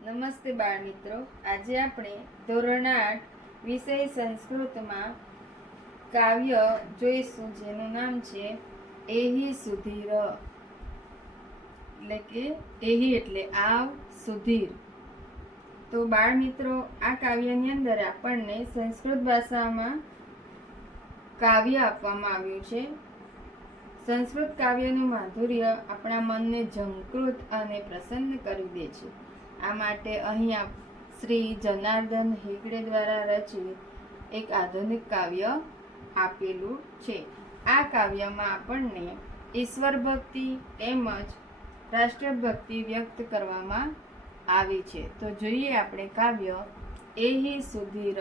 નમસ્તે બાળ મિત્રો, આજે આપણે ધોરણ 8 વિષય સંસ્કૃતમાં કાવ્ય જોઈશું, જેનું નામ છે એહી સુધીર. એટલે કે એહી એટલે આવ, સુધીર. તો બાળ મિત્રો, આ કાવ્યની અંદર આપણને સંસ્કૃત ભાષામાં કાવ્ય આપવામાં આવ્યું છે. સંસ્કૃત કાવ્યનું માધુર્ય આપણા મનને ઝંકૃત અને પ્રસન્ન કરી દે છે. આ માટે અહીં શ્રી જનાર્દન હેગડે દ્વારા રચિત એક આધુનિક કાવ્ય આપેલું છે. આ કાવ્યમાં આપણને ઈશ્વર ભક્તિ તેમજ રાષ્ટ્રભક્તિ વ્યક્ત કરવામાં આવી છે. તો જોઈએ આપણે કાવ્ય એહી સુધીર.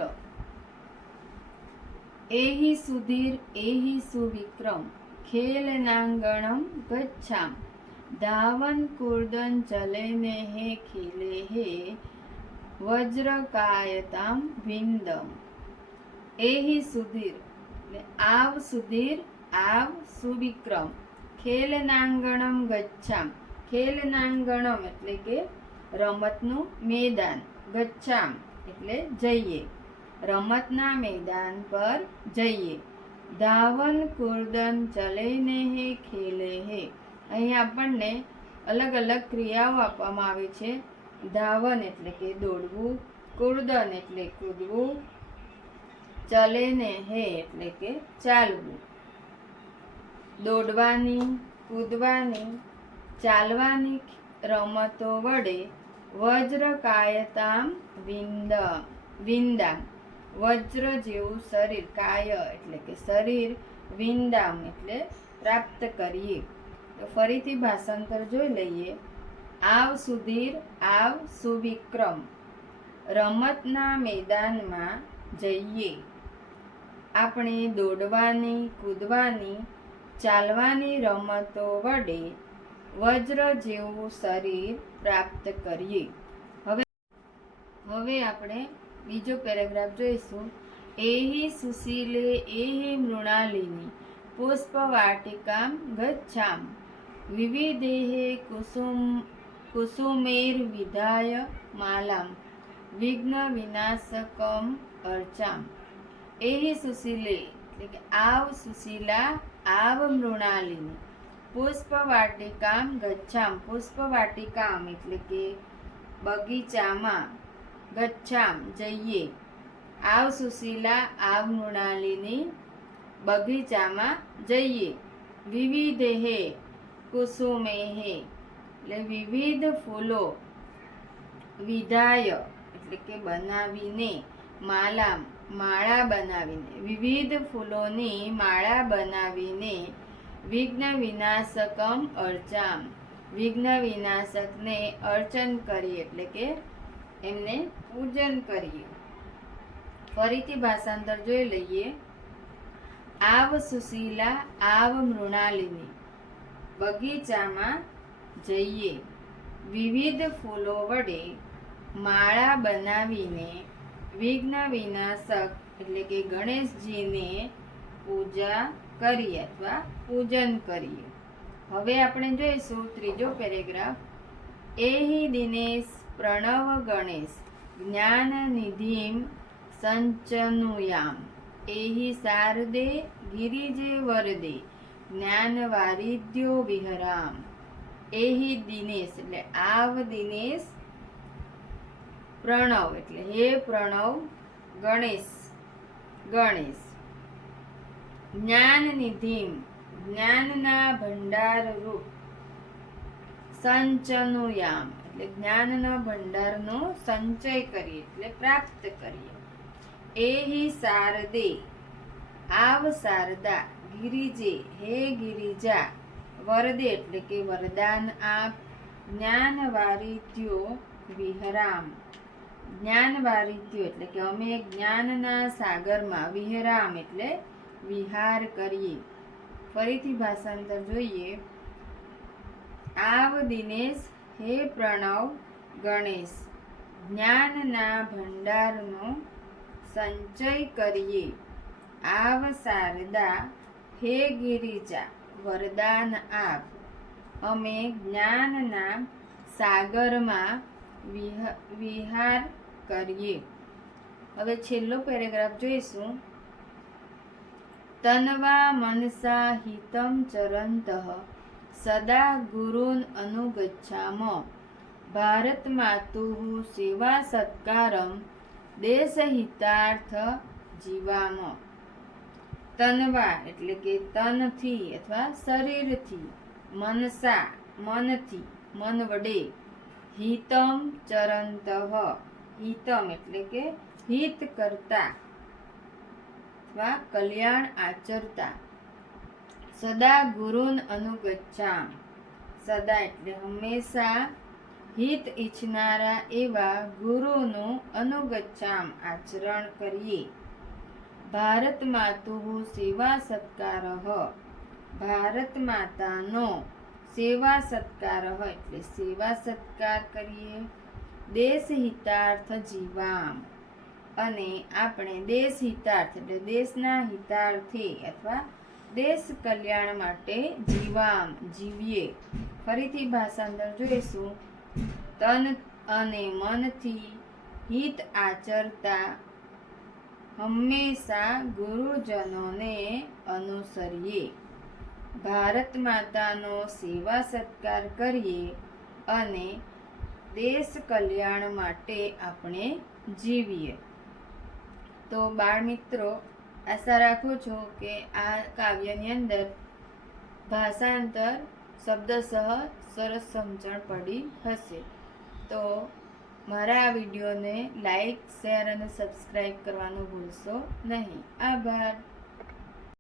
એહી સુધીર એહી સુવિક્રમ ખેલનાંગણમ ગચ્છામ ધાવન કુર્દન ચલે ને હે ખીલે હે વજ્રકાયતામ વિંદમ. એહી સુધીર એટલે આવ સુધીર, આવ સુવિક્રમ. ખેલનાંગણમ ગચ્છામ. ખેલનાંગણમ એટલે કે રમતનું મેદાન. ગચ્છામ એટલે જઈએ, રમતના મેદાન પર જઈએ. ધાવન કુર્દન ચલે ને હે ખેલે હે. અહીં આપણને અલગ અલગ ક્રિયાઓ આપવામાં આવી છે. ધાવન એટલે કે દોડવું, કુર્દન એટલે કૂદવું, ચલે ને હે એટલે કે ચાલવું. દોડવાની, કૂદવાની, ચાલવાની રમતો વડે વજ્રકાયતામ વિંદામ. વજ્ર જેવું શરીર, કાય એટલે કે શરીર, વિંદામ એટલે પ્રાપ્ત કરીએ. તો ફરીથી ભાષાંતર જોઈ લઈએ. આવ સુધીર, આવ સુવિક્રમ. રમતના મેદાનમાં જઈએ. આપણે દોડવાની, કૂદવાની, ચાલવાની રમતો વડે વજ્ર જેવું શરીર પ્રાપ્ત કરીએ. હવે આપણે બીજો પેરેગ્રાફ જોઈશું. એહી સુશીલે એહી મૃણાલિની પુષ્પવાટિકામ ગચ્છામ વિવિધેહે કુસુમેર વિધાય માલામ વિઘ્ન વિનાશકમ અર્ચામ. એહી સુશીલે એટલે કે આવ સુશીલા, આવ મૃણાલિની. પુષ્પવાટિકામ ગચ્છામ. પુષ્પવાટિકામ એટલે કે બગીચામાં. ગચ્છામ જઈએ. આવ સુશીલા, આવ મૃણાલિની. બગીચામાં જઈએ. વિવિધેહે કુસુમેહે એટલે વિવિધ ફૂલો. વિધાય એટલે કે બનાવીને. માલા માળા બનાવીને. વિવિધ ફૂલોની માળા બનાવીને વિઘ્ન વિનાશકમ અર્ચામ. વિઘ્ન વિનાશકને અર્ચન કરીએ એટલે કે એમને પૂજન કરીએ. ફરીથી ભાષાંતર જોઈ લઈએ. આવ સુશીલા, આવ મૃણાલિની. બગીચામાં જઈએ. વિવિધ ફૂલો વડે માળા બનાવીને વિઘ્ન વિનાશક એટલે કે ગણેશજીને પૂજા કરીએ અથવા પૂજન કરીએ. હવે આપણે જોઈશું ત્રીજો પેરેગ્રાફ. એહી દિનેશ પ્રણવ ગણેશ જ્ઞાન નિધિમ સંચનુયામ એહી શારદે ગિરિજે વરદે જ્ઞાન વારિધ્યો વિહરામ. એહી દિનેશ એટલે આવ દિનેશ. પ્રણવ એટલે હે પ્રણવ. ગણેશ ગણેશ. જ્ઞાન નિધિમ જ્ઞાનના ભંડાર રૂપ. સંચનુયામ એટલે જ્ઞાનના ભંડારનો સંચય કરીએ એટલે પ્રાપ્ત કરીએ. એહી શારદે આવ શારદા. ગિરિજે હે ગિરિજા. વરદે એટલે કે વરદાન આપ. જ્ઞાન વારિધ્યો વિહરામ. જ્ઞાન વારિધ્યો એટલે કે અમે જ્ઞાનના સાગરમાં. વિહરામ એટલે વિહાર કરીએ. ફરીથી ભાષાંતર જોઈએ. આવ દિનેશ હે પ્રણવ ગણેશ જ્ઞાનના ભંડારનો સંચય કરીએ. આવ શારદા હે ગિરિજા. વરદાન આપ. અમે જ્ઞાનના સાગરમાં વિહાર કરીએ. હવે છેલ્લો પેરેગ્રાફ જોઈશું. તન્વા મનસા હિતમ ચરંતઃ સદા ગુરુન અનુગચ્છામ ભારત માતુઃ સેવા સત્કારમ દેશહિતાર્થ જીવામ. તન્વા એટલે કે તનથી અથવા શરીરથી, મનસા મનથી, મન વડે, હિતમ ચરંતઃ હિતમ એટલે કે હિત કરતા અથવા કલ્યાણ આચરતા, સદા ગુરુન અનુગચ્છામ સદા એટલે હંમેશા હિત ઈચ્છનારા એવા ગુરુનું અનુગચ્છામ આચરણ કરીએ. ભારત માતુઃ સેવા સત્કારઃ ભારત માતાનો સેવા સત્કારઃ એટલે સેવા સત્કાર કરીએ. દેશ હિતાર્થ જીવામ અને આપણે દેશ હિતાર્થ એટલે દેશના હિતાર્થે અથવા દેશ કલ્યાણ માટે જીવામ જીવીએ. ફરીથી ભાષાંતર જોઈશું. તન અને મનથી હિત આચરતા હંમેશા ગુરુજનોને અનુસરીએ. ભારત માતાનો સેવા સત્કાર કરીએ અને દેશ કલ્યાણ માટે આપણે જીવીએ. તો બાળ મિત્રો, આશા રાખું છું કે આ કાવ્યની અંદર ભાષાંતર શબ્દસહ સરસ સમજણ પડી હશે. તો મારા આ વિડીયોને લાઈક, શેર અને સબસ્ક્રાઈબ કરવાનું ભૂલશો નહીં. આભાર.